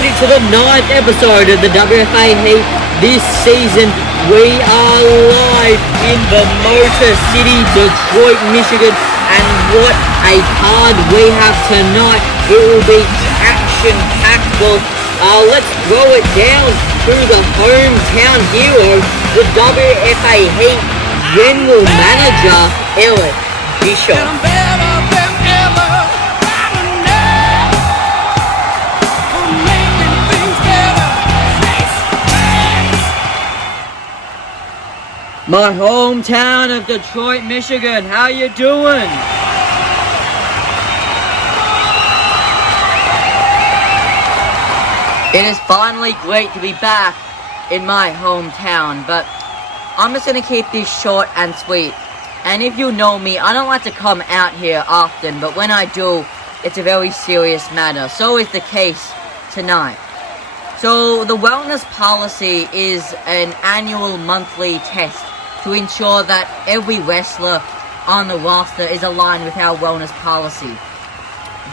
everybody to the 9th episode of the WFA Heat this season. We are live in the Motor City, Detroit, Michigan, and what a card we have tonight. It will be action-packed. Well, let's throw it down to the hometown hero, the WFA Heat General Manager, Eric Bischoff. My hometown of Detroit, Michigan, how you doing? It is finally great to be back in my hometown, but I'm just going to keep this short and sweet. And if you know me, I don't like to come out here often, but when I do, it's a very serious matter. So is the case tonight. So the wellness policy is an annual monthly test to ensure that every wrestler on the roster is aligned with our wellness policy.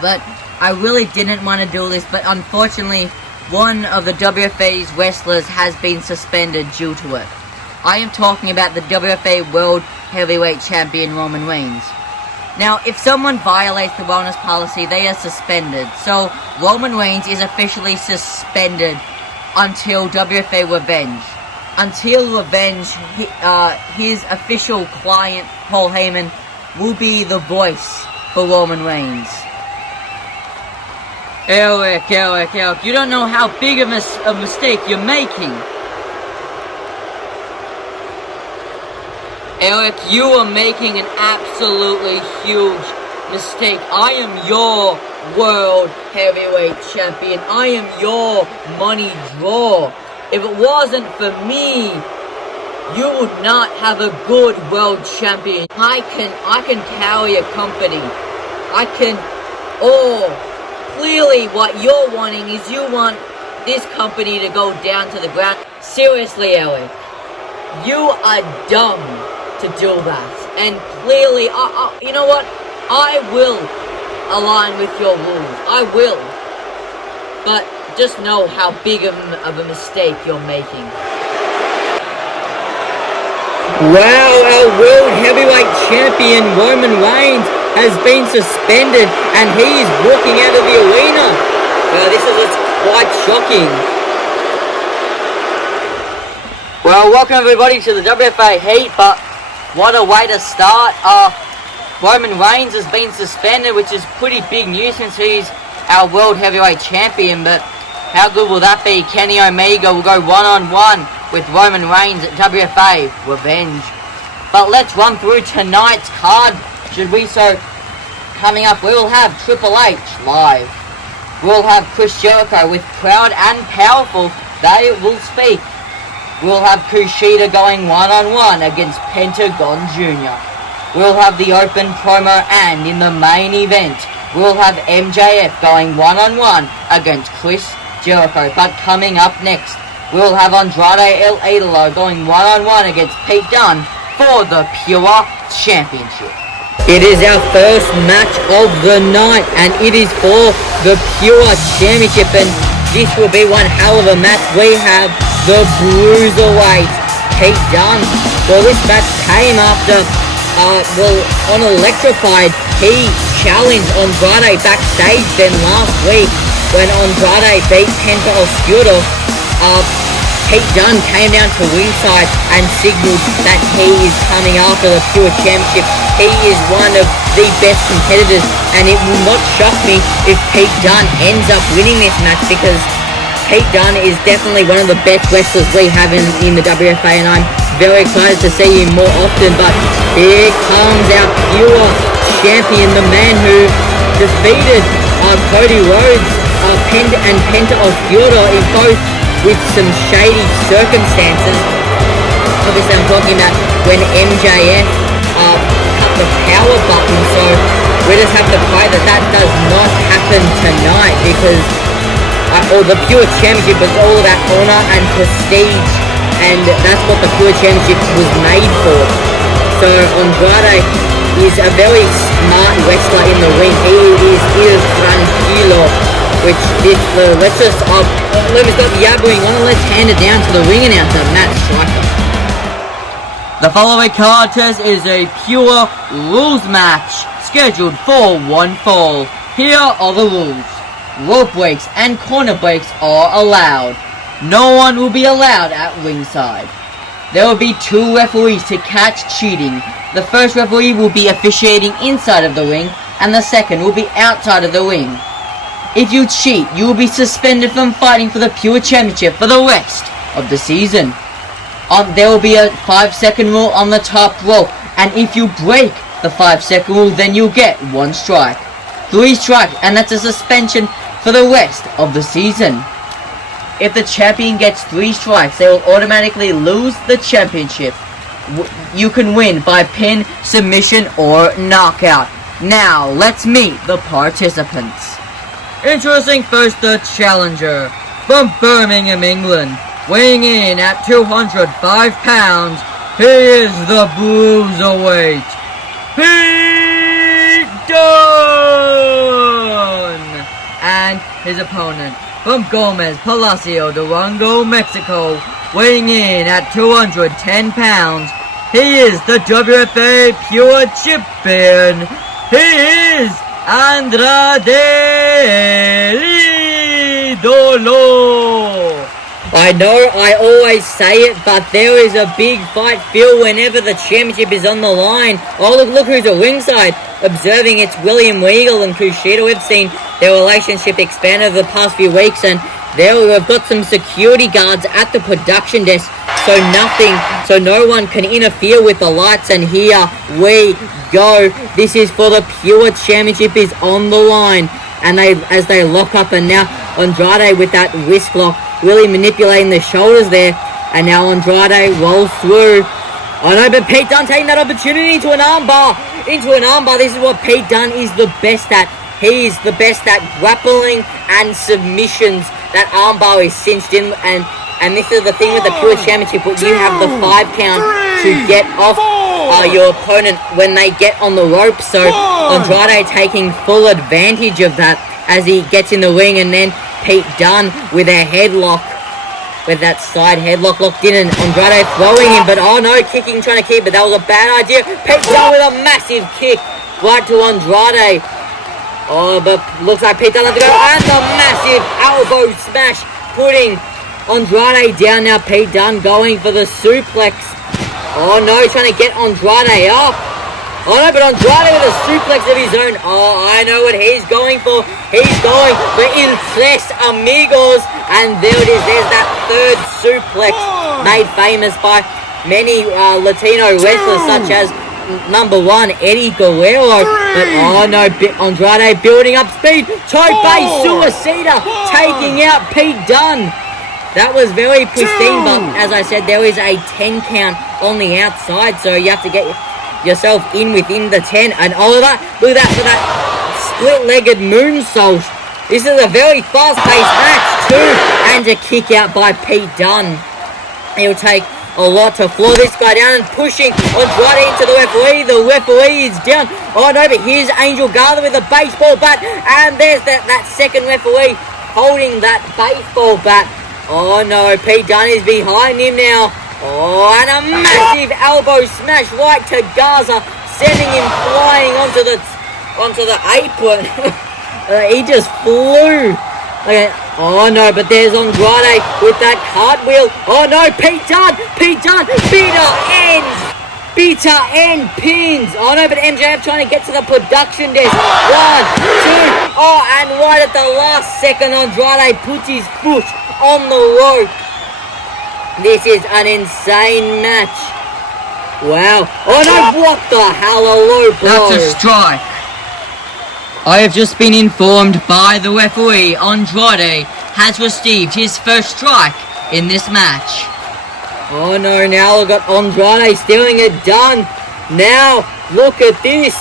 But I really didn't want to do this, but unfortunately, one of the WFA's wrestlers has been suspended due to it. I am talking about the WFA World Heavyweight Champion Roman Reigns. Now, if someone violates the wellness policy, they are suspended. So, Roman Reigns is officially suspended until WFA Revenge. Until Revenge, his official client, Paul Heyman, will be the voice for Roman Reigns. Eric, you don't know how big a mistake you're making. Eric, you are making an absolutely huge mistake. I am your World Heavyweight Champion. I am your money draw. If it wasn't for me, you would not have a good world champion. I can carry a company. Clearly what you're wanting is you want this company to go down to the ground. Seriously, Eric, you are dumb to do that. And clearly, you know what? I will align with your rules. I will. But just know how big of a mistake you're making. Wow, our World Heavyweight Champion Roman Reigns has been suspended and he is walking out of the arena. This is quite shocking. Well, welcome everybody to the WFA Heat, but what a way to start. Roman Reigns has been suspended, which is pretty big news since he's our World Heavyweight Champion, but how good will that be? Kenny Omega will go one-on-one with Roman Reigns at WFA Revenge. But let's run through tonight's card, should we? So, coming up, we will have Triple H live. We'll have Chris Jericho with Proud and Powerful. They will speak. We'll have Kushida going one-on-one against Pentagon Jr. We'll have the open promo, and in the main event, we'll have MJF going one-on-one against Chris Jericho. But coming up next, we'll have Andrade El Idolo going one-on-one against Pete Dunne for the Pure Championship. It is our first match of the night, and it is for the Pure Championship, and this will be one hell of a match. We have the Brusierweight Pete Dunne. Well, this match came after, on Electrified, he challenged Andrade backstage then last week when Andrade beat Penta Oscuro. Pete Dunne came down to ringside and signaled that he is coming after the Pure Championship. He is one of the best competitors, and it will not shock me if Pete Dunne ends up winning this match, because Pete Dunne is definitely one of the best wrestlers we have in the WFA, and I'm very excited to see him more often. But here comes our Pure Champion, the man who defeated Cody Rhodes and Penta Oscuro in both with some shady circumstances. Obviously, I'm talking about when MJF cut the power button, so we just have to pray that that does not happen tonight, because the Pure Championship was all about honor and prestige, and that's what the Pure Championship was made for. So Andrade is a very smart wrestler in the ring. He is tranquilo. which is let's just let me stop yabbering on and let's hand it down to the ring announcer, Matt Striker. The following contest is a pure rules match scheduled for one fall. Here are the rules. Rope breaks and corner breaks are allowed. No one will be allowed at ringside. There will be 2 referees to catch cheating. The first referee will be officiating inside of the ring, and the second will be outside of the ring. If you cheat, you will be suspended from fighting for the Pure Championship for the rest of the season. There will be a 5-second rule on the top rope, and if you break the 5-second rule, then you'll get 1 strike. 3 strikes, and that's a suspension for the rest of the season. If the champion gets 3 strikes, they will automatically lose the championship. You can win by pin, submission, or knockout. Now, let's meet the participants. Introducing first the challenger from Birmingham, England. Weighing in at 205 pounds, he is the Brusierweight, Pete Dunne. And his opponent from Gomez Palacio, Durango, Mexico, weighing in at 210 pounds, he is the WFA Pure Champion, he is Andrade El Idolo. I know I always say it, but there is a big fight feel whenever the championship is on the line. Oh, look who's at ringside. Observing it's William Regal and Kushida. We've seen their relationship expand over the past few weeks, and there we've got some security guards at the production desk, so no one can interfere with the lights, and here we go. This is for the Pure Championship is on the line, and as they lock up, and now Andrade with that wrist lock, really manipulating the shoulders there, and now Andrade rolls through. Oh no, but Pete Dunne taking that opportunity into an armbar. This is what Pete Dunne is the best at. He is the best at grappling and submissions. That armbar is cinched in, and this is the thing with the Pure Championship, where you have the 5 count to get off your opponent when they get on the rope. So Andrade taking full advantage of that as he gets in the ring, and then Pete Dunne with a headlock, with that side headlock locked in, and Andrade throwing him, but oh no, kicking, trying to keep, but that was a bad idea. Pete Dunne with a massive kick right to Andrade. Oh, but looks like Pete Dunne has to go, and the massive elbow smash, putting Andrade down. Now Pete Dunne going for the suplex. Oh no, trying to get Andrade up. Oh no, but Andrade with a suplex of his own. Oh, I know what he's going for. He's going for Il Tres Amigos. And there it is. There's that third suplex made famous by many Latino wrestlers, such as number 1, Eddie Guevara. But oh no, Andrade building up speed. Tope Suicida taking out Pete Dunne. That was very pristine, but as I said, there is a 10 count on the outside, so you have to get yourself in within the 10. And all of that, look at that for that split-legged moonsault. This is a very fast-paced match too, and a kick out by Pete Dunne. It'll take a lot to floor this guy down, and pushing Andrade into the referee. The referee is down. Oh no, but here's Angel Garza with a baseball bat, and there's that second referee holding that baseball bat. Oh no, Pete Dunne is behind him now. Oh, and a massive elbow smash right to Garza, sending him flying onto the apron. He just flew. Okay. Oh no, but there's Andrade with that cartwheel. Oh no, Pete Dunne, bitter end pins. Oh no, but MJF trying to get to the production desk. 1, 2, oh, and right at the last second, Andrade puts his foot on the rope. This is an insane match. Wow. Oh no, what the hell, a low blow. That's a strike. I have just been informed by the referee Andrade has received his first strike in this match. Oh no, now we've got Andrade stealing it done. Now, look at this.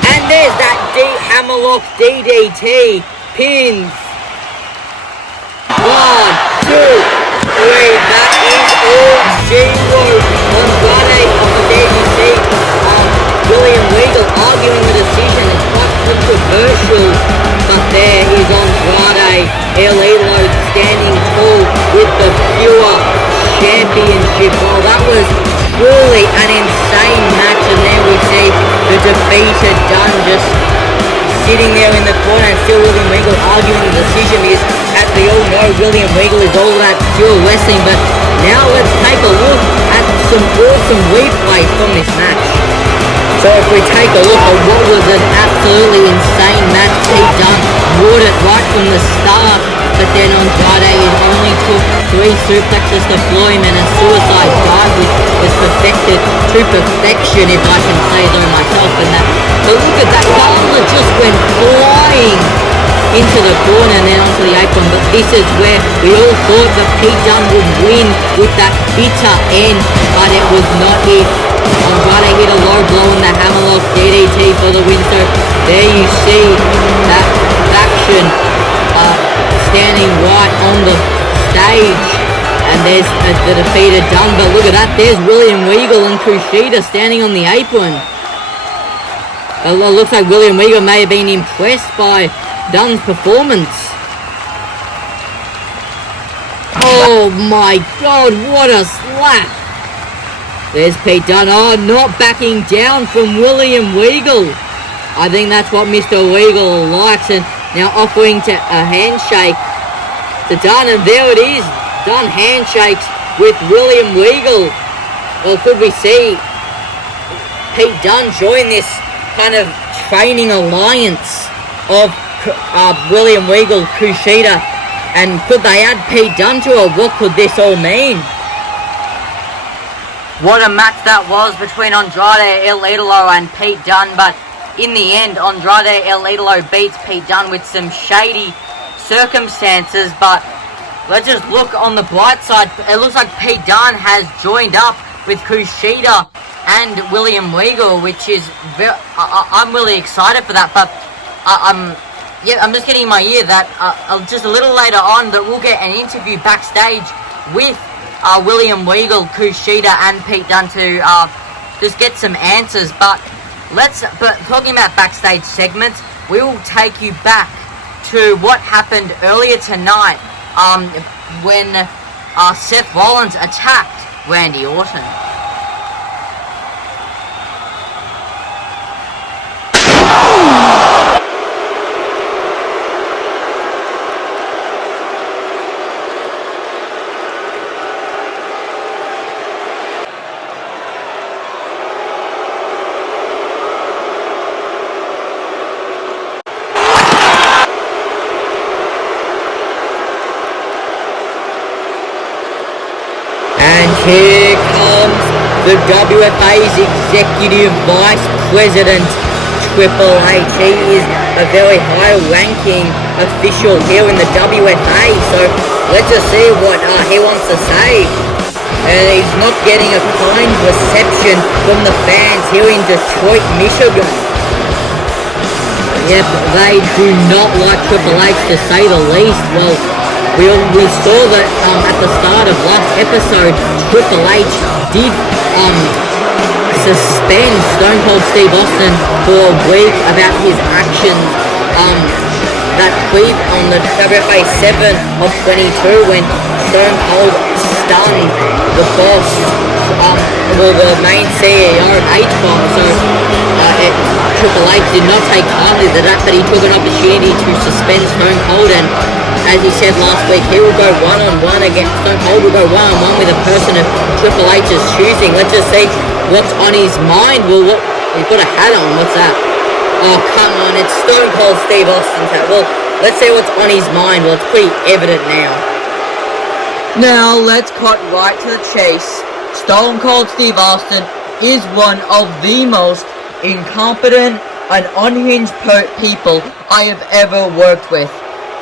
And there's that hammerlock DDT. Pins. 1, 2, 3. That is all she wrote. Andrade on the DDT. William Regal arguing the decision. It's quite controversial. But there is Andrade an insane match, and there we see the defeated Dunne just sitting there in the corner, and still William Regal arguing the decision is, as we all know, William Regal is all about pure wrestling. But now let's take a look at some awesome replay from this match. So if we take a look at what was an absolutely insane match, Pete Dunne wrought it right from the start, but then Andrade, it only took 3 suplexes to floor him and a suicide dive, which was perfected to perfection, if I can say so myself. And that, but look at that, Garza just went flying into the corner and then onto the apron. But this is where we all thought that Pete Dunne would win with that bitter end, but it was not it. Andrade hit a low blow in the hammerlock DDT for the win. So there you see that faction standing right on the stage, and there's the defeated Dunne. But look at that, there's William Regal and Kushida standing on the apron. It looks like William Regal may have been impressed by Dunne's performance. Oh my god, what a slap! There's Pete Dunne. Oh, not backing down from William Regal. I think that's what Mr. Regal likes, and now offering to a handshake to Dunne, and there it is. Dunne handshakes with William Regal. Well, could we see Pete Dunne join this kind of training alliance of William Regal, Kushida, and could they add Pete Dunne to it? What could this all mean? What a match that was between Andrade El Idolo and Pete Dunne, but in the end, Andrade El Idolo beats Pete Dunne with some shady circumstances. But let's just look on the bright side. It looks like Pete Dunne has joined up with Kushida and William Regal, which is I'm really excited for that. But I'm just getting in my ear that just a little later on that we'll get an interview backstage with William Regal, Kushida, and Pete Dunne to just get some answers. But talking about backstage segments, we will take you back to what happened earlier tonight when Seth Rollins attacked Randy Orton. Here comes the WFA's Executive Vice President, Triple H. He is a very high-ranking official here in the WFA, so let's just see what he wants to say. And he's not getting a kind reception from the fans here in Detroit, Michigan. Yep, they do not like Triple H, to say the least. Well, we saw that at the start of last episode, Triple H did suspend Stone Cold Steve Austin for a week about his actions that clip on the WFA 7 of 22 when Stone Cold stunned the boss, the main CEO of H-Bomb. So Triple H did not take kindly to that, but he took an opportunity to suspend Stone Cold, and as he said last week, he will go one-on-one against Stone Cold, will go one-on-one with a person of Triple H's choosing. Let's just see what's on his mind. Well, he's got a hat on. What's that? Oh, come on. It's Stone Cold Steve Austin's hat. Well, let's see what's on his mind. Well, it's pretty evident now. Now, let's cut right to the chase. Stone Cold Steve Austin is one of the most incompetent and unhinged people I have ever worked with.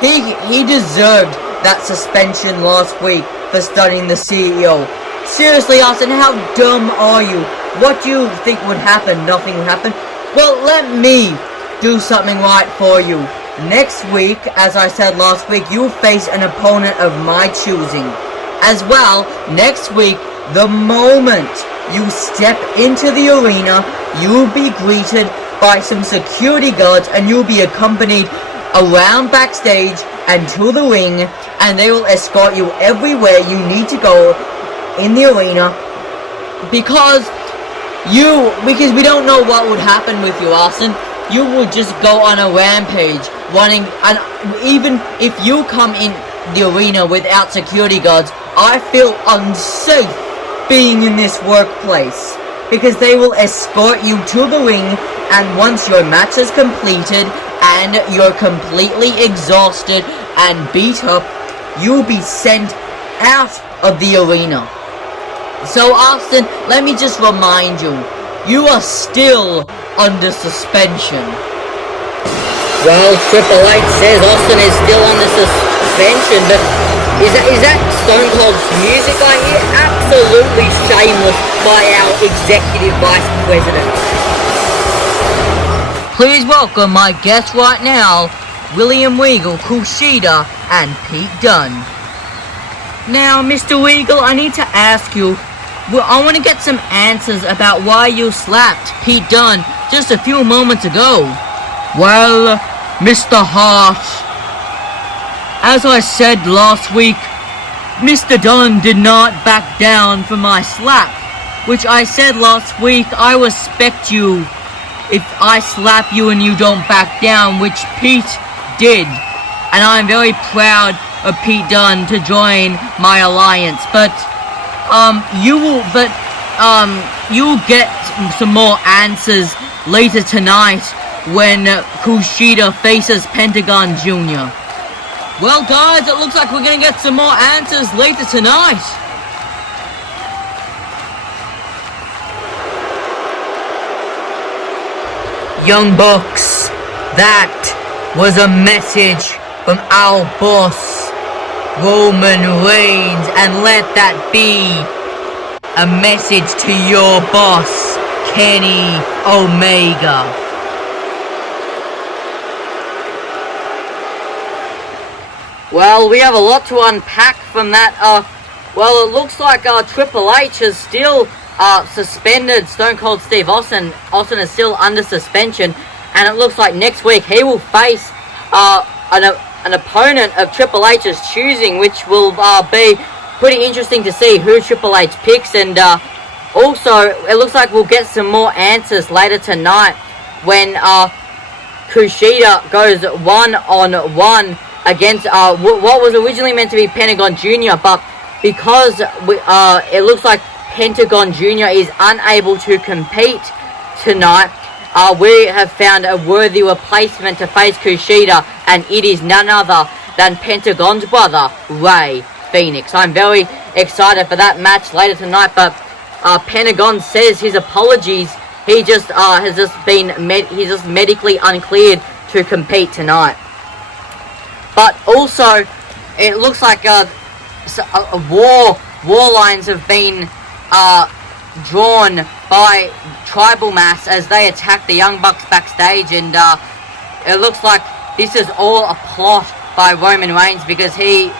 He deserved that suspension last week for stunning the CEO. Seriously, Austin, how dumb are you? What do you think would happen? Nothing would happen? Well, let me do something right for you. Next week, as I said last week, you'll face an opponent of my choosing. As well, next week, the moment you step into the arena, you'll be greeted by some security guards, and you'll be accompanied around backstage and to the ring, and they will escort you everywhere you need to go in the arena, because because we don't know what would happen with you, Austin, you would just go on a rampage, running, and even if you come in the arena without security guards, I feel unsafe being in this workplace, because they will escort you to the ring, and once your match is completed, and you're completely exhausted and beat up, you'll be sent out of the arena. So Austin, let me just remind you, you are still under suspension. Well, Triple H says Austin is still under suspension, but is that Stone Cold's music I hear? Absolutely shameless by our Executive Vice President. Please welcome my guests right now, William Regal, Kushida, and Pete Dunne. Now, Mr. Regal, I need to ask you, I want to get some answers about why you slapped Pete Dunne just a few moments ago. Well, Mr. Hart, as I said last week, Mr. Dunne did not back down from my slap, which I said last week I respect you if I slap you and you don't back down, which Pete did. And I'm very proud of Pete Dunne to join my alliance, but you'll get some more answers later tonight when Kushida faces Pentagon Jr. Well guys, it looks like we're gonna get some more answers later tonight. Young Bucks, that was a message from our boss, Roman Reigns, and let that be a message to your boss, Kenny Omega. Well, we have a lot to unpack from that. Well, it looks like Triple H has still suspended Stone Cold Steve Austin. Austin is still under suspension, and it looks like next week he will face an opponent of Triple H's choosing, which will be pretty interesting to see who Triple H picks. And also, it looks like we'll get some more answers later tonight when Kushida goes one-on-one against what was originally meant to be Pentagon Jr., but because it looks like Pentagon Jr. is unable to compete tonight, we have found a worthy replacement to face Kushida, and it is none other than Pentagon's brother, Rey Phoenix. I'm very excited for that match later tonight, but Pentagon says his apologies. He just has just been he's just medically uncleared to compete tonight. But also, it looks like war lines have been drawn by Tribal Mass as they attack the Young Bucks backstage, and it looks like this is all a plot by Roman Reigns, because he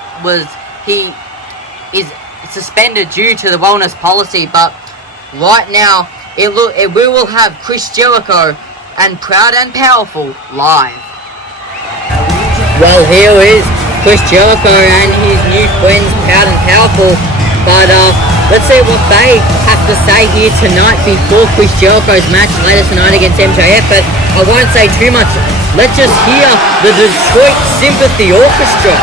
is suspended due to the wellness policy. But right now, we will have Chris Jericho and Proud and Powerful live. Well, here is Chris Jericho and his new friends, Proud and Powerful. But let's see what they have to say here tonight before Chris Jericho's match later tonight against MJF. But I won't say too much. Let's just hear the Detroit Sympathy Orchestra.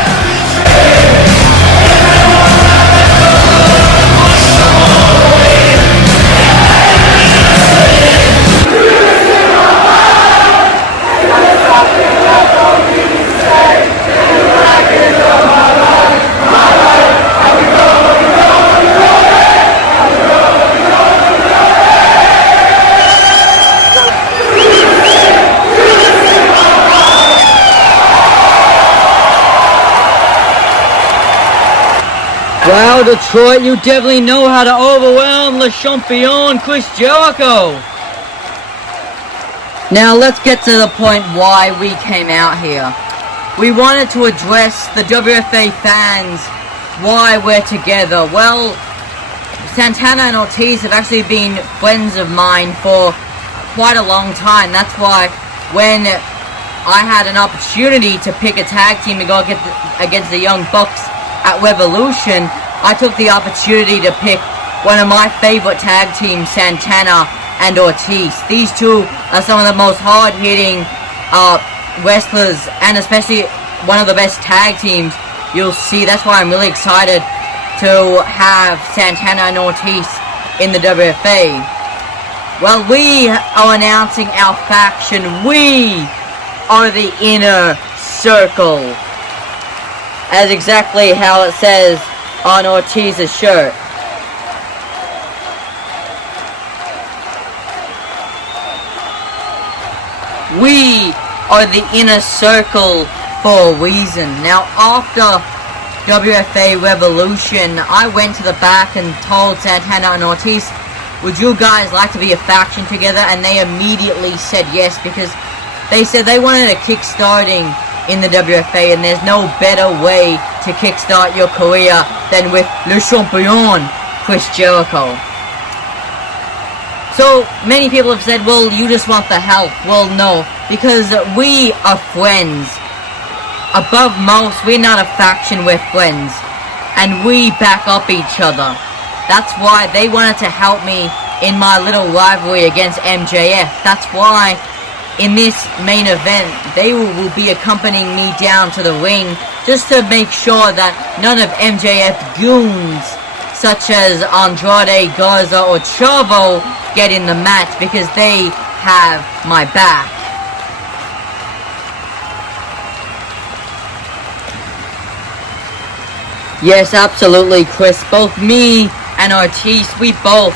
Wow, Detroit, you definitely know how to overwhelm Le Champion, Chris Jericho. Now let's get to the point why we came out here. We wanted to address the WFA fans, why we're together. Well, Santana and Ortiz have actually been friends of mine for quite a long time. That's why when I had an opportunity to pick a tag team to go against the Young Bucks at Revolution, I took the opportunity to pick one of my favorite tag teams, Santana and Ortiz. These two are some of the most hard-hitting wrestlers, and especially one of the best tag teams you'll see. That's why I'm really excited to have Santana and Ortiz in the WFA. Well, we are announcing our faction. We are the Inner Circle, as exactly how it says on Ortiz's shirt. We are the Inner Circle for a reason. Now, after WFA Revolution, I went to the back and told Santana and Ortiz, would you guys like to be a faction together? And they immediately said yes, because they said they wanted a kickstarting in the WFA, and there's no better way to kickstart your career than with Le Champion, Chris Jericho. So many people have said, well, you just want the help. Well, no, because we are friends. Above most, we're not a faction, we're friends. And we back up each other. That's why they wanted to help me in my little rivalry against MJF. That's why in this main event, they will be accompanying me down to the ring, just to make sure that none of MJF goons, such as Andrade, Garza, or Chavo, get in the match, because they have my back. Yes, absolutely, Chris. Both me and Ortiz, we both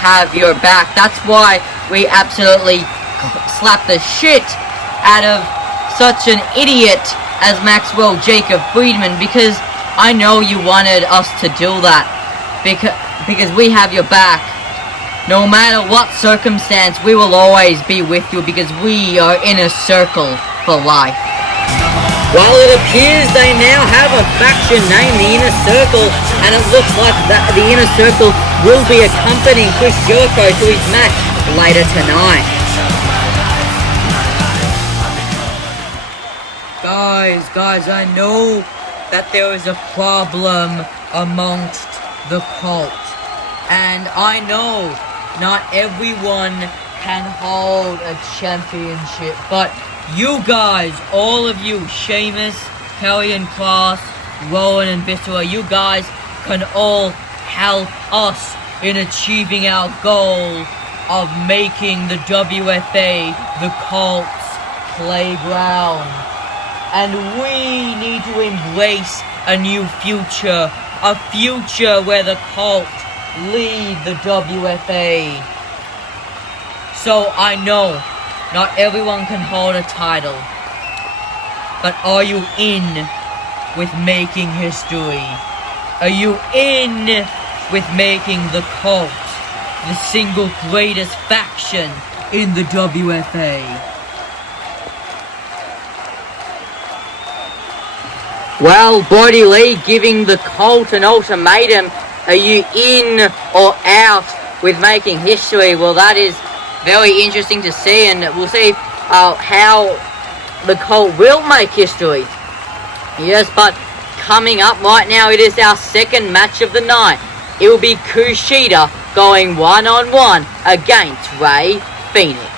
have your back. That's why we absolutely slap the shit out of such an idiot as Maxwell Jacob Friedman, because I know you wanted us to do that, because we have your back. No matter what circumstance, we will always be with you, because we are in a circle for life. Well, it appears they now have a faction named the Inner Circle, and it looks like that the Inner Circle will be accompanying Chris Jericho to his match later tonight. Guys, I know that there is a problem amongst the cult, and I know not everyone can hold a championship, but you guys, all of you, Sheamus, Karrion Kross, Rowan and Bischoff, you guys can all help us in achieving our goal of making the WFA the cult's playground. And we need to embrace a new future, a future where the cult lead the WFA. So I know not everyone can hold a title, but are you in with making history? Are you in with making the cult the single greatest faction in the WFA? Well, Brody Lee giving the cult an ultimatum. Are you in or out with making history? Well, that is very interesting to see, and we'll see how the cult will make history. Yes, but coming up right now, it is our second match of the night. It will be Kushida going one-on-one against Rey Phoenix.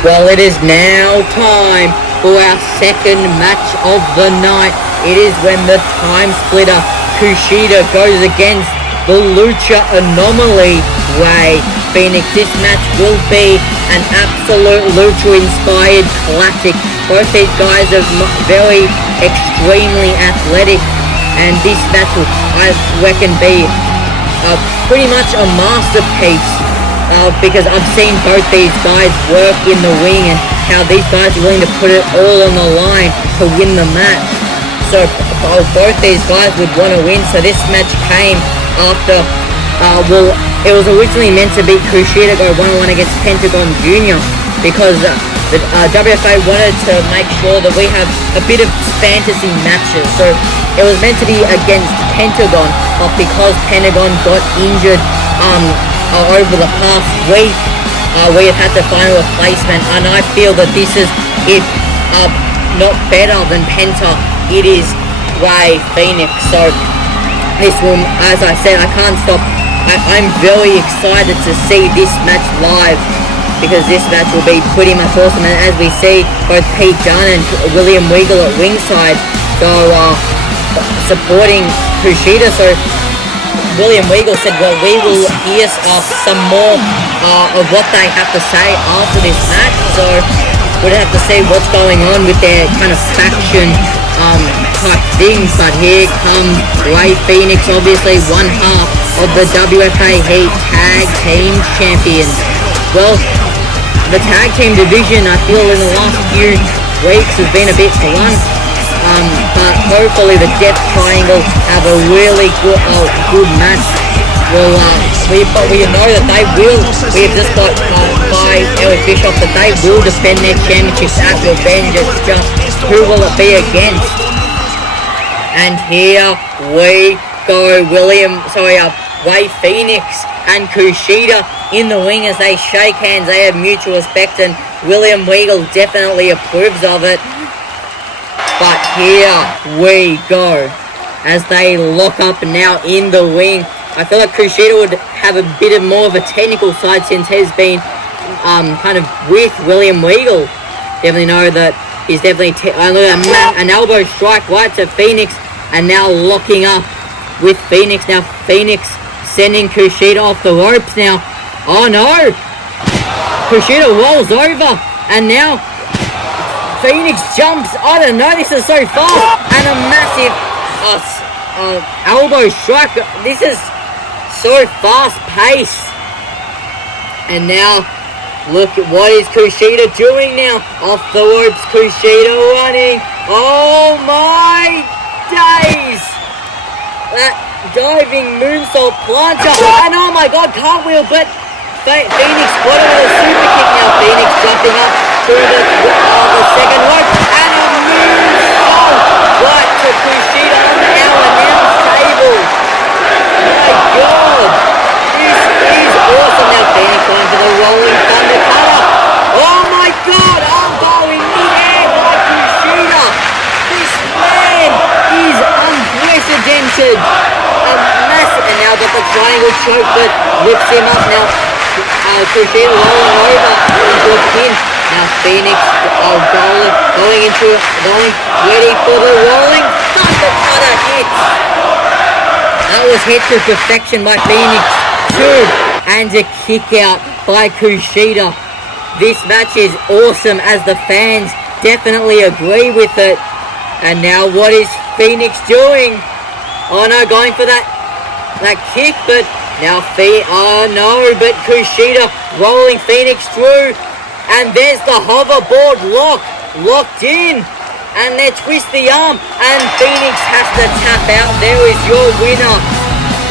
Well, it is now time for our second match of the night. It is when the time splitter Kushida goes against the Lucha anomaly Rey Phoenix. This match will be an absolute Lucha-inspired classic. Both these guys are very extremely athletic, and this match will, I reckon, be pretty much a masterpiece, because I've seen both these guys work in the ring, and how these guys are willing to put it all on the line to win the match. So both these guys would want to win. So this match came after, well, it was originally meant to be Kushida go one-on-one against Pentagon Jr. because the WFA wanted to make sure that we have a bit of fantasy matches. So it was meant to be against Pentagon, but because Pentagon got injured over the past week, we have had to find a replacement, and I feel that this is, if not better than Penta, it is Rey Phoenix. So this will, as I said, I can't stop I'm very excited to see this match live, because this match will be pretty much awesome. And as we see, both Pete Dunne and William Regal at ringside go supporting Kushida. So William Regal said, well, we will hear some more of what they have to say after this match. So we'll have to see what's going on with their kind of faction type things. But here comes Rey Phoenix, obviously one half of the WFA Heat Tag Team Champions. Well, the tag team division, I feel in the last few weeks has been a bit blunt, but hopefully the Death Triangle have a really good match. Well, we know that they will. We have just got by Eric Bischoff that they will defend their championships at Revenge. It's just who will it be against? And here we go, Rey Phoenix and Kushida in the ring as they shake hands. They have mutual respect, and William Regal definitely approves of it. But here we go as they lock up now in the ring. I feel like Kushida would have a bit of more of a technical side since he's been kind of with William Regal. Definitely know that he's definitely an elbow strike right to Phoenix, and now locking up with Phoenix. Now Phoenix sending Kushida off the ropes now. Oh no! Kushida rolls over, and now Phoenix jumps. I don't know, this is so fast, and a massive elbow strike. This is so fast paced. And now look at what is Kushida doing now. Off the ropes, Kushida running. Oh my days! That diving moonsault plancha, and oh my god, cartwheel, but Phoenix got it with a super kick now. Phoenix jumping up to the second rope, and a moonsault right to Kushida on our announce table. My god, this is awesome. Now Phoenix going to the rolling thunder cutter. Oh my god, elbow in the air by Kushida. This man is unprecedented. And now got the triangle choke that lifts him up. Now Kushida rolling over into a pin. Now Phoenix going ready for the rolling thunder cutter hit. That was hit to perfection by Phoenix too, and a kick out by Kushida. This match is awesome as the fans definitely agree with it. And now what is Phoenix doing? Oh no, going for that kick, but now but Kushida rolling Phoenix through, and there's the hoverboard locked in, and they twist the arm, and Phoenix has to tap out. There is your winner,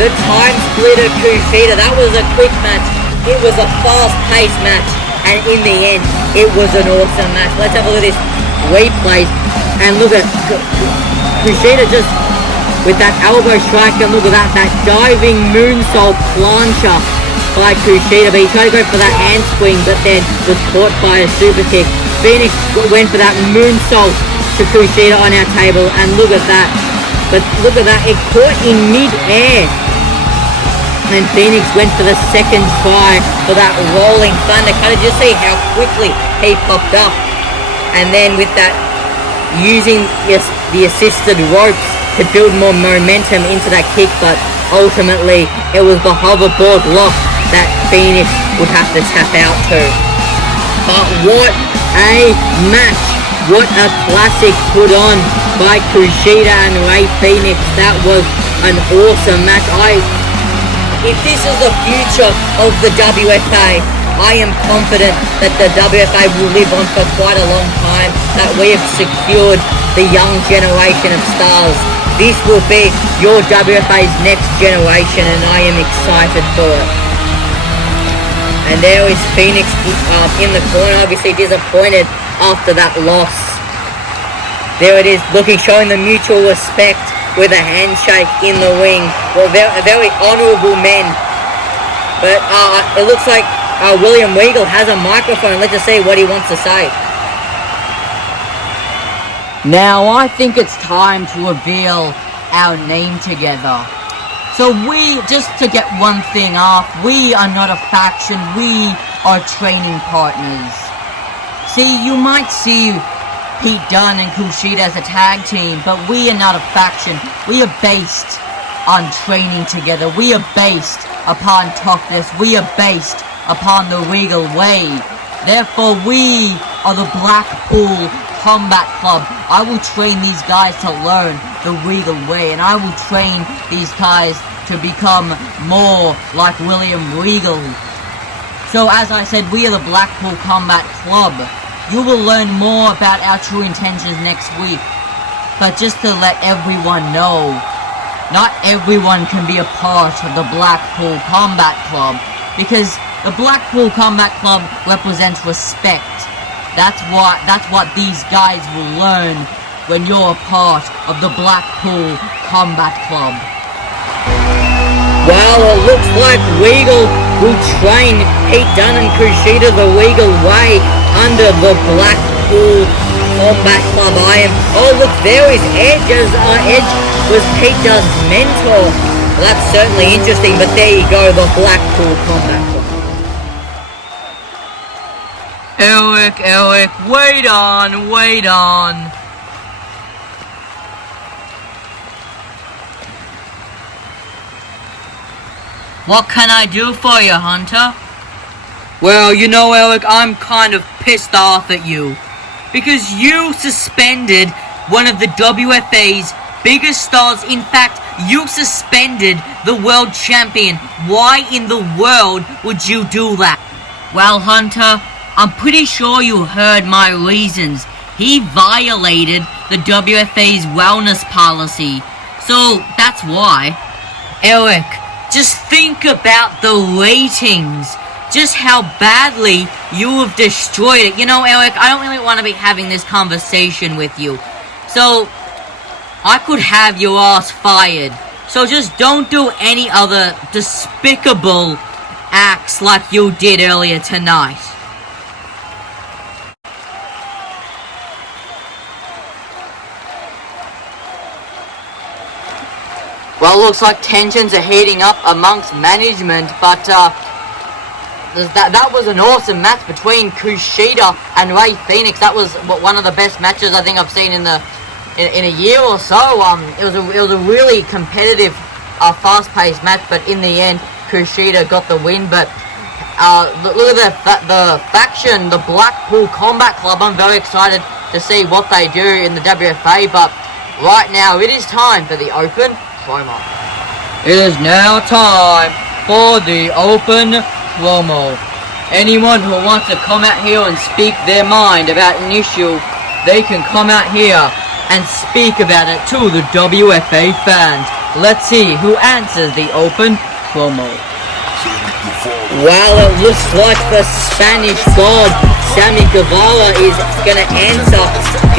the time splitter Kushida. That was a quick match. It was a fast-paced match, and in the end, it was an awesome match. Let's have a look at this replay, and look at Kushida just with that elbow strike, and look at that diving moonsault plancha by Kushida. But he tried to go for that handspring, but then was caught by a super kick. Phoenix went for that moonsault to Kushida on our table, and look at that. But look at that, it caught in mid-air. And Phoenix went for the second try for that rolling thunder. Kind of just see how quickly he popped up. And then with that, using the assisted ropes to build more momentum into that kick, but ultimately it was the hoverboard lock that Phoenix would have to tap out to. But what a match! What a classic put on by Kushida and Rey Phoenix. That was an awesome match. If this is the future of the WFA, I am confident that the WFA will live on for quite a long time, that we have secured the young generation of stars. This will be your WFA's next generation, and I am excited for it. And there is Phoenix in the corner, obviously disappointed after that loss. There it is, showing the mutual respect with a handshake in the ring. Well, very honourable men. But it looks like William Regal has a microphone. Let's just see what he wants to say. Now I think it's time to reveal our name together. So we, just to get one thing off, we are not a faction, we are training partners. See, you might see Pete Dunne and Kushida as a tag team, but we are not a faction. We are based on training together. We are based upon toughness. We are based upon the Regal way. Therefore, we are the Blackpool Combat Club. I will train these guys to learn the Regal way, and I will train these guys to become more like William Regal. So as I said, we are the Blackpool Combat Club. You will learn more about our true intentions next week. But just to let everyone know, not everyone can be a part of the Blackpool Combat Club, because the Blackpool Combat Club represents respect. That's what these guys will learn when you're a part of the Blackpool Combat Club. Well, it looks like Regal will train Pete Dunne and Kushida the Regal way under the Blackpool Combat Club. Oh look, there is Edge, as Edge was Pete Dunne's mentor. Well, that's certainly interesting, but there you go, the Blackpool Combat Club. Eric, wait on. What can I do for you, Hunter? Well, you know, Eric, I'm kind of pissed off at you. Because you suspended one of the WFA's biggest stars. In fact, you suspended the world champion. Why in the world would you do that? Well, Hunter, I'm pretty sure you heard my reasons. He violated the WFA's wellness policy. So, that's why. Eric, just think about the ratings. Just how badly you have destroyed it. You know, Eric, I don't really want to be having this conversation with you. So, I could have your ass fired. So just don't do any other despicable acts like you did earlier tonight. Well, it looks like tensions are heating up amongst management, but that was an awesome match between Kushida and Rey Phoenix. That was one of the best matches I think I've seen in a year or so. It was a really competitive, fast-paced match, but in the end, Kushida got the win. But look at the faction, the Blackpool Combat Club. I'm very excited to see what they do in the WFA. But right now, it is time for the open promo. It is now time for the open promo. Anyone who wants to come out here and speak their mind about an issue, they can come out here and speak about it to the WFA fans. Let's see who answers the open promo. Well, it looks like the Spanish god Sammy Guevara is going to answer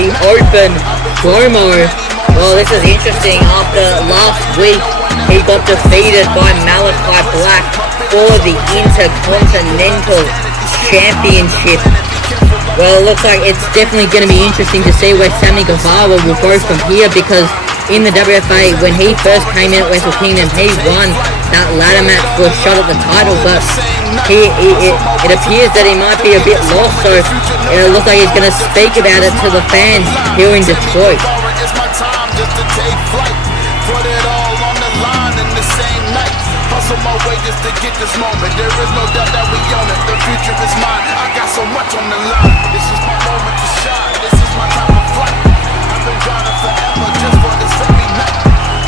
the open promo. Well, this is interesting. After last week, he got defeated by Malachi Black for the Intercontinental Championship. Well, it looks like it's definitely going to be interesting to see where Sammy Guevara will go from here, because in the WFA, when he first came in at Wrestle Kingdom, he won that ladder match for a shot at the title, but it appears that he might be a bit lost, so it looks like he's going to speak about it to the fans here in Detroit. Hustle my way just to get this moment. There is no doubt that we own it. The future is mine. I got so much on the line. This is my moment to shine. This is my time of flight. I've been grinding forever just for this very night.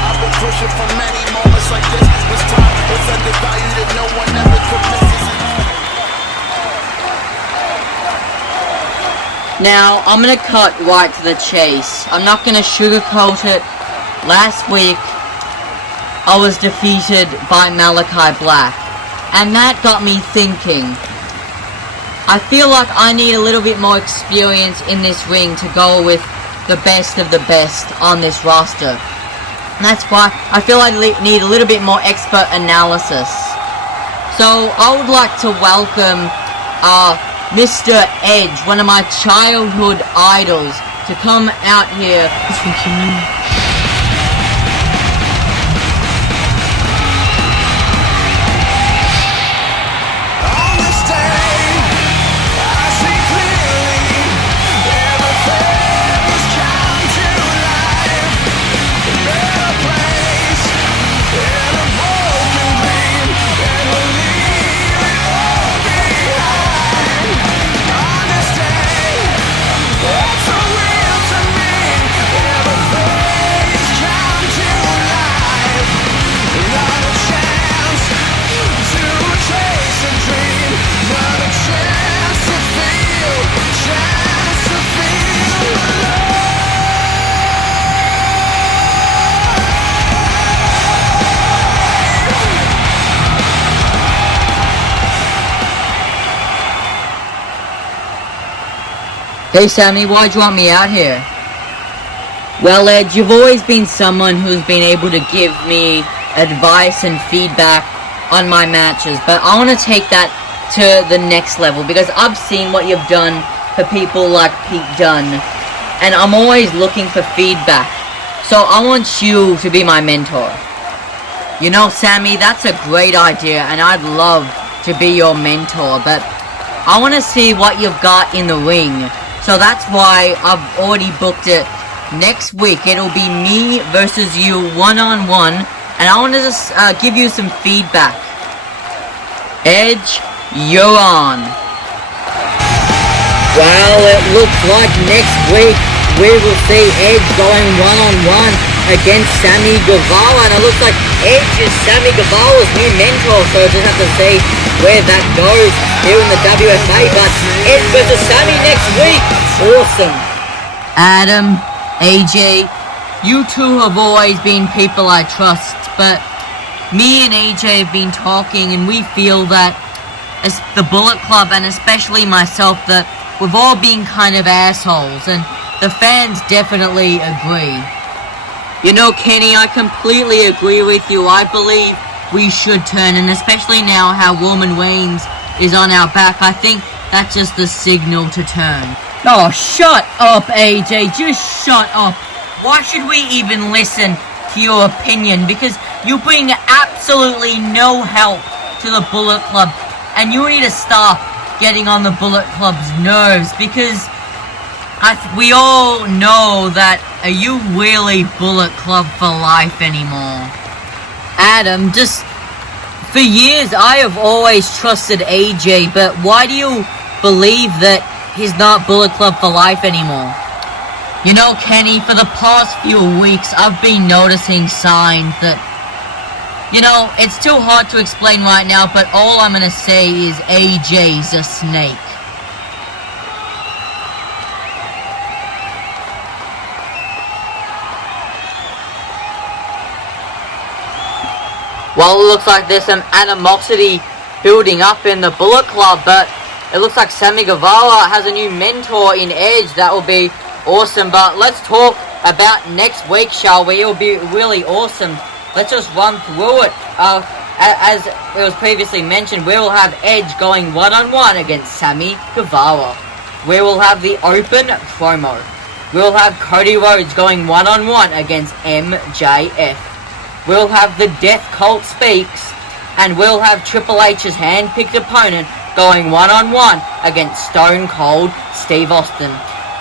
I've been pushing for many moments like this. This time is undervalued and no one ever could miss it. Now, I'm gonna cut right to the chase. I'm not gonna sugarcoat it. Last week, I was defeated by Malachi Black, and that got me thinking. I feel like I need a little bit more experience in this ring to go with the best of the best on this roster. And that's why I feel I need a little bit more expert analysis. So I would like to welcome Mr. Edge, one of my childhood idols, to come out here. Hey Sammy, why'd you want me out here? Well, Ed, you've always been someone who's been able to give me advice and feedback on my matches, but I want to take that to the next level because I've seen what you've done for people like Pete Dunne, and I'm always looking for feedback. So I want you to be my mentor. You know, Sammy, that's a great idea, and I'd love to be your mentor, but I want to see what you've got in the ring. So that's why I've already booked it. Next week, it'll be me versus you one-on-one, and I want to just give you some feedback. Edge, you're on. Well, it looks like next week we will see Edge going one-on-one against Sammy Guevara, and it looks like Edge is Sammy Guevara's new mentor, so we'll just have to see where that goes here in the WFA, but Edge versus Sammy next week. Awesome. Adam, AJ, you two have always been people I trust, but me and AJ have been talking and we feel that as the Bullet Club and especially myself that we've all been kind of assholes and the fans definitely agree. You know, Kenny, I completely agree with you. I believe we should turn, and especially now how Roman Reigns is on our back, I think that's just the signal to turn. Oh, shut up, AJ. Just shut up. Why should we even listen to your opinion? Because you bring absolutely no help to the Bullet Club, and you need to stop getting on the Bullet Club's nerves, because we all know that are you really Bullet Club for life anymore? Adam, just for years I have always trusted AJ, but why do you believe that he's not Bullet Club for life anymore? You know, Kenny, for the past few weeks I've been noticing signs that, you know, it's too hard to explain right now, but all I'm gonna say is AJ's a snake. Well, it looks like there's some animosity building up in the Bullet Club, but it looks like Sammy Guevara has a new mentor in Edge. That will be awesome, but let's talk about next week, shall we? It'll be really awesome. Let's just run through it. As it was previously mentioned, we will have Edge going one-on-one against Sammy Guevara. We will have the open promo. We will have Cody Rhodes going one-on-one against MJF. We'll have the Death Cult Speaks, and we'll have Triple H's hand-picked opponent going one-on-one against Stone Cold Steve Austin.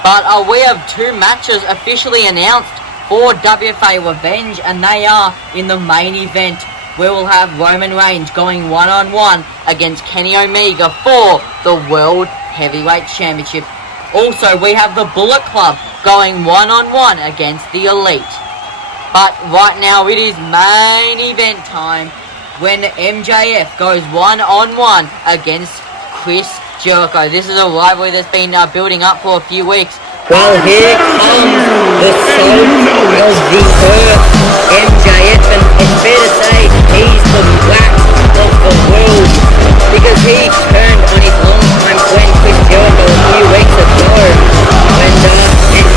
But we have two matches officially announced for WFA Revenge, and they are in the main event. We will have Roman Reigns going one-on-one against Kenny Omega for the World Heavyweight Championship. Also, we have the Bullet Club going one-on-one against the Elite. But right now it is main event time when MJF goes one-on-one against Chris Jericho. This is a rivalry that's been building up for a few weeks. Well, here comes the salt of the earth, MJF, and it's fair to say he's the wax of the world, because he turned on his long-time friend Chris Jericho a few weeks ago, and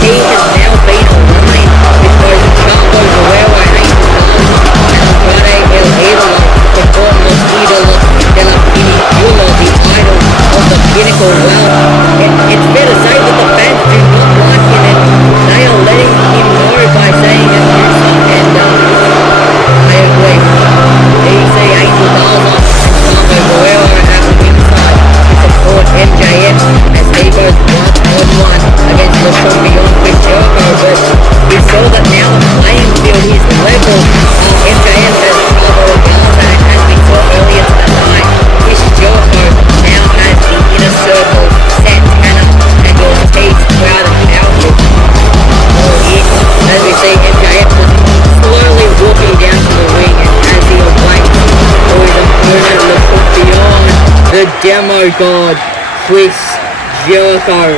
he has now been aligned with those Chavo Guevara and Andrade El Idolo, the former Ídolos de la Pinnacle, the idol of the Pinnacle. Well, it's fair to say that the fans do not like him, and they are letting him know by saying that and I agree. DC Angel Garza and Chavo Guevara have the inside to support MJF as he goes one-on-one against the champion Chris Jericho, but we saw that now the playing field is level. MJF has Chavo Garza, and as we saw earlier tonight, Chris Jericho now has the inner circle, Santana and Ortiz, proud and powerful. As we see MJF just slowly walking down to the ring, and as he awaits for his opponent, look beyond the demo god, Chris Jericho.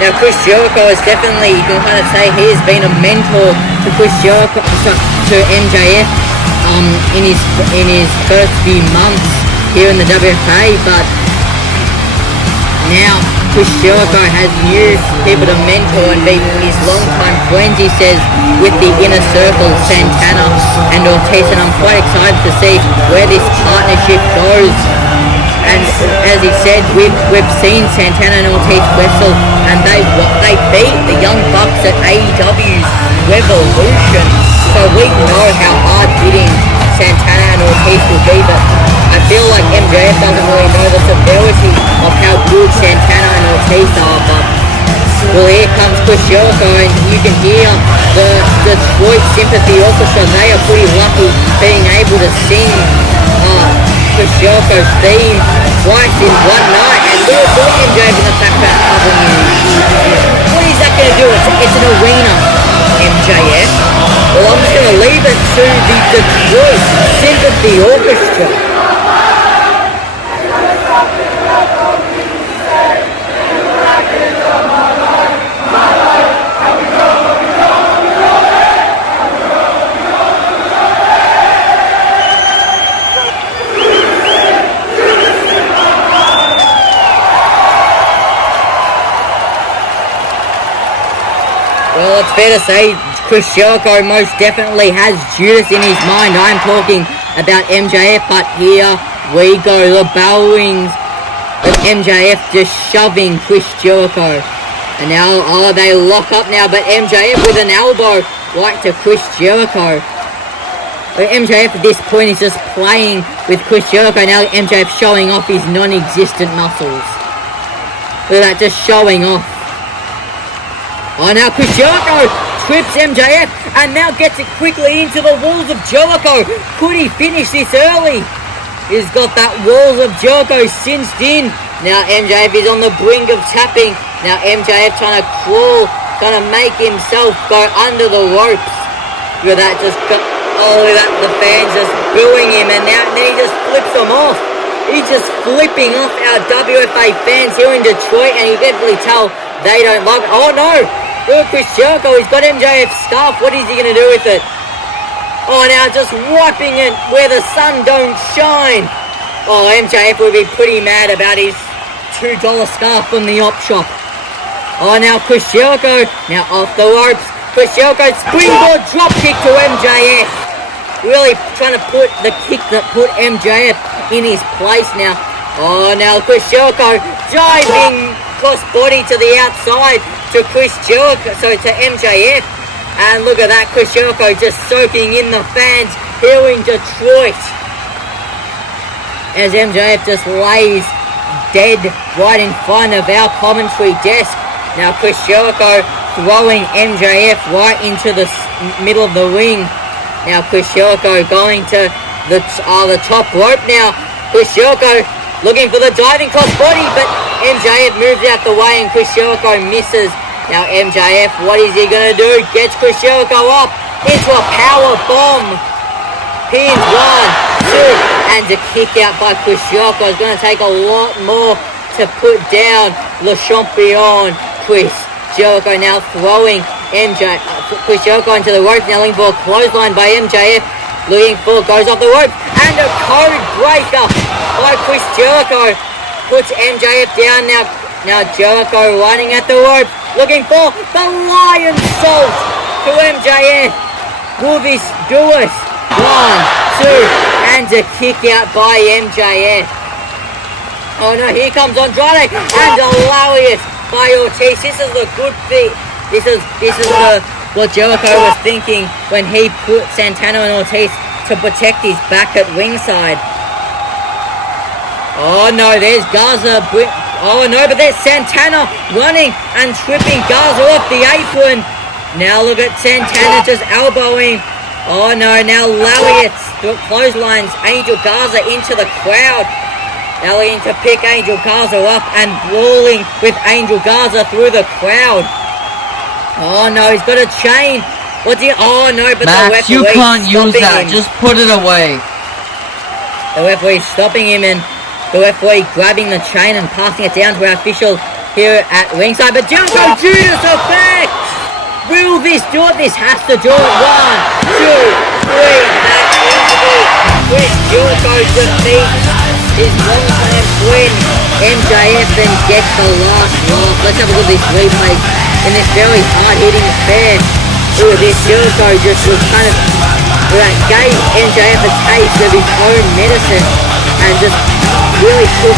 Now, Chris Jericho is definitely, you can kind of say, he has been a mentor to Chris Jericho, to MJF, in his first few months here in the WFA, but now Chris Jericho has new people to mentor and be his long-time friends, he says, with the inner circle, Santana and Ortiz, and I'm quite excited to see where this partnership goes. And as he said, we've seen Santana and Ortiz wrestle, and they beat the Young Bucks at AEW's Revolution. So we know how hard hitting Santana and Ortiz will be, but I feel like MJF doesn't really know the severity of how good Santana and Ortiz are. But well, here comes Chris Jericho, and you can hear the Detroit Sympathy Orchestra. They are pretty lucky being able to sing Chris Jericho's theme twice in one night, and look MJF in the background covering him. What is that going to do? It's an arena, MJF. Well, I'm just going to leave it to the Detroit Sympathy Orchestra. Well, it's fair to say Chris Jericho most definitely has Judas in his mind. I'm talking about MJF, but here we go. The bell rings with MJF just shoving Chris Jericho. And now, they lock up now, but MJF with an elbow right to Chris Jericho. But MJF at this point is just playing with Chris Jericho. Now MJF showing off his non-existent muscles. Look at that, just showing off. Oh, now Chris Jericho trips MJF and now gets it quickly into the walls of Jericho. Could he finish this early? He's got that walls of Jericho cinched in. Now MJF is on the brink of tapping. Now MJF trying to crawl, trying to make himself go under the ropes. Look at that, look at that, the fans just booing him, and now he just flips them off. He's just flipping off our WFA fans here in Detroit, and you can definitely tell they don't love it. Oh no! Look at Chris Jericho, he's got MJF's scarf. What is he going to do with it? Oh, now just wiping it where the sun don't shine. Oh, MJF will be pretty mad about his $2 scarf from the op shop. Oh, now Chris Jericho, now off the ropes. Chris Jericho, springboard drop kick to MJF. Really trying to put the kick that put MJF in his place now. Oh, now Chris Jericho diving cross body to the outside to Chris Jericho, so to MJF. And look at that, Chris Jericho just soaking in the fans here in Detroit. As MJF just lays dead right in front of our commentary desk. Now Chris Jericho throwing MJF right into the middle of the ring. Now Chris Jericho going to the top rope now. Chris Jericho looking for the diving cross body, but MJF moves out the way and Chris Jericho misses. Now MJF, what is he going to do? Gets Chris Jericho up into a power bomb. Pins 1, 2, and a kick out by Chris Jericho is going to take a lot more to put down Le Champion Chris Jericho. Now throwing Chris Jericho into the rope, now looking for a clothesline by MJF. Looking for, goes off the rope, and a code breaker by Chris Jericho puts MJF down. Now Jericho running at the rope, looking for the Lion Salt to MJF. Will this do it? 1, 2, and a kick out by MJF. Oh no, here comes Andrade, and a lariat by Ortiz. This is the good thing. This is what Jericho was thinking when he put Santana and Ortiz to protect his back at ringside. Oh no, there's Garza. Oh no, but there's Santana running and tripping Garza off the apron. Now look at Santana just elbowing. Oh no, now lariats, clotheslines Angel Garza into the crowd. Now looking to pick Angel Garza up and brawling with Angel Garza through the crowd. Oh no, he's got a chain. Oh no, but Max, the referee you can't use that. him. Just put it away. The referee stopping him, and the referee grabbing the chain and passing it down to our official here at ringside. But Jericho Judas effect! Will this do it? This has to do it. 1, 2, 3. That is it. Chris Jericho defeats his long-time friend MJF then gets the last laugh. Let's have a look at this replay. In this very hard-hitting affair. Look at this, Jericho just was kind of, gave MJF a taste of his own medicine and just really took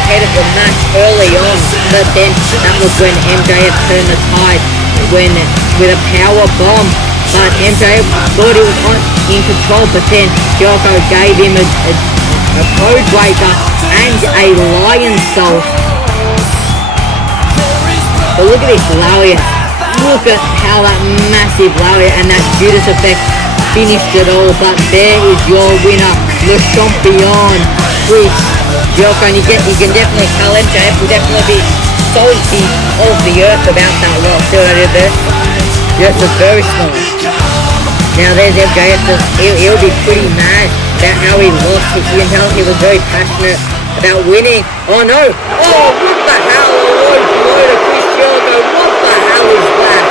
ahead of the match early on. But then that was when MJF turned the tide with a power bomb. But MJF thought he was in control, but then Jericho gave him a code breaker and a lion salt. But look at this lariat. Look at how that massive lariat and that Judas effect finished it all. But there is your winner, Le Champion, Chris Jericho. And you can definitely tell MJF will definitely be salty of the earth about that loss. See what I did there? Yes, it's very small. Now there's MJF. He'll be pretty mad about how he lost. You can tell he was very passionate about winning. Oh no! Oh, what the hell? A low blow to Chris Jericho. What the hell is that?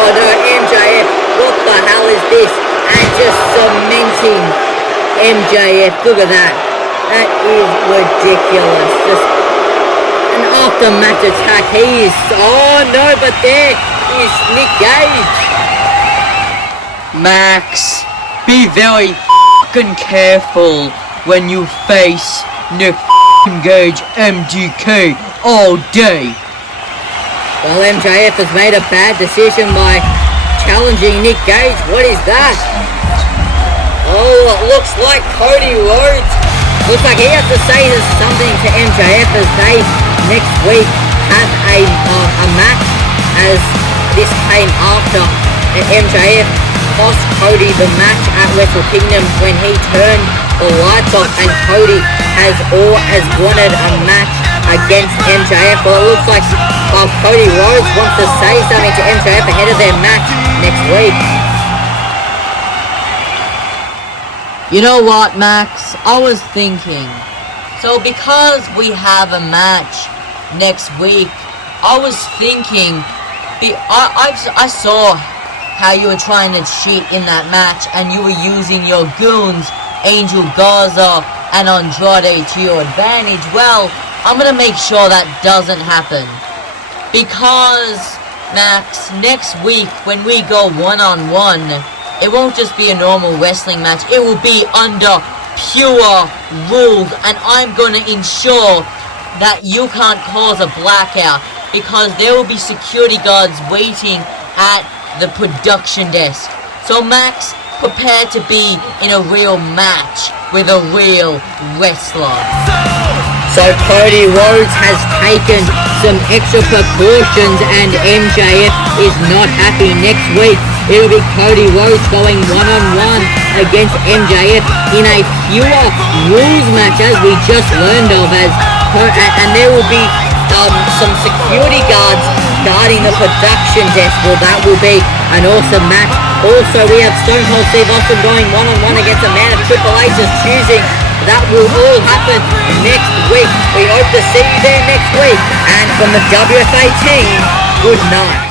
Oh no, MJF. What the hell is this? And just cementing MJF. Look at that. That is ridiculous. Just an after-match attack. He is... Oh no, but there is Nick Gage. Max, be very fucking careful when you face Nick Gage MDK all day. Well, MJF has made a bad decision by challenging Nick Gage. What is that? Oh, it looks like Cody Rhodes. Looks like he has to say something to MJF as they next week have a match, as this came after MJF lost Cody the match at Wrestle Kingdom when he turned the lights off, and Cody has wanted a match against MJF. Well, it looks like Cody Rhodes wants to say something to MJF ahead of their match next week. You know what, Max? I was thinking. So because we have a match next week, I was thinking, I saw how you were trying to cheat in that match and you were using your goons, Angel Garza and Andrade, to your advantage. Well, I'm going to make sure that doesn't happen. Because, Max, next week when we go one-on-one, it won't just be a normal wrestling match. It will be under pure rules, and I'm going to ensure that you can't cause a blackout, because there will be security guards waiting at the production desk. So Max, prepare to be in a real match with a real wrestler. So Cody Rhodes has taken some extra precautions and MJF is not happy. Next week it'll be Cody Rhodes going one-on-one against MJF in a pure rules match, as we just learned of, and there will be some security guards guarding the production desk. Well, that will be an awesome match. Also, we have Stone Cold Steve Austin going one-on-one against a man of Triple H's choosing. That will all happen next week. We hope to see you there next week. And from the WFA team, good night.